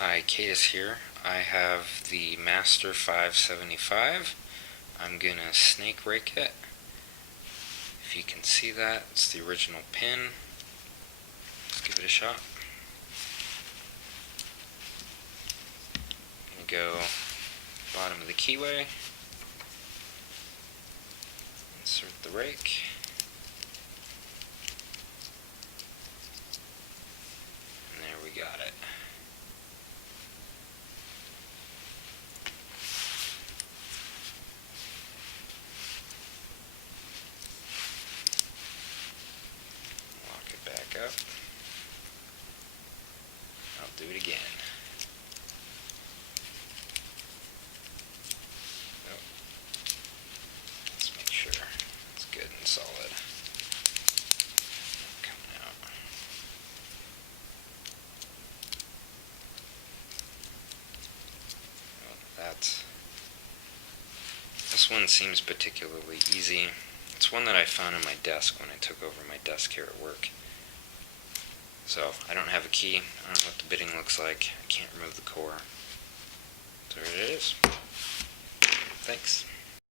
Hi, Cadis here. I have the Master 575. I'm gonna snake rake it. If you can see that, it's the original pin. Let's give it a shot. I'm gonna go bottom of the keyway. Insert the rake. And there we got it. Lock it back up. I'll do it again. Oh. Let's make sure it's good and solid. Coming out. This one seems particularly easy. It's one that I found on my desk when I took over my desk here at work. So I don't have a key. I don't know what the bitting looks like. I can't remove the core. So here it is. Thanks.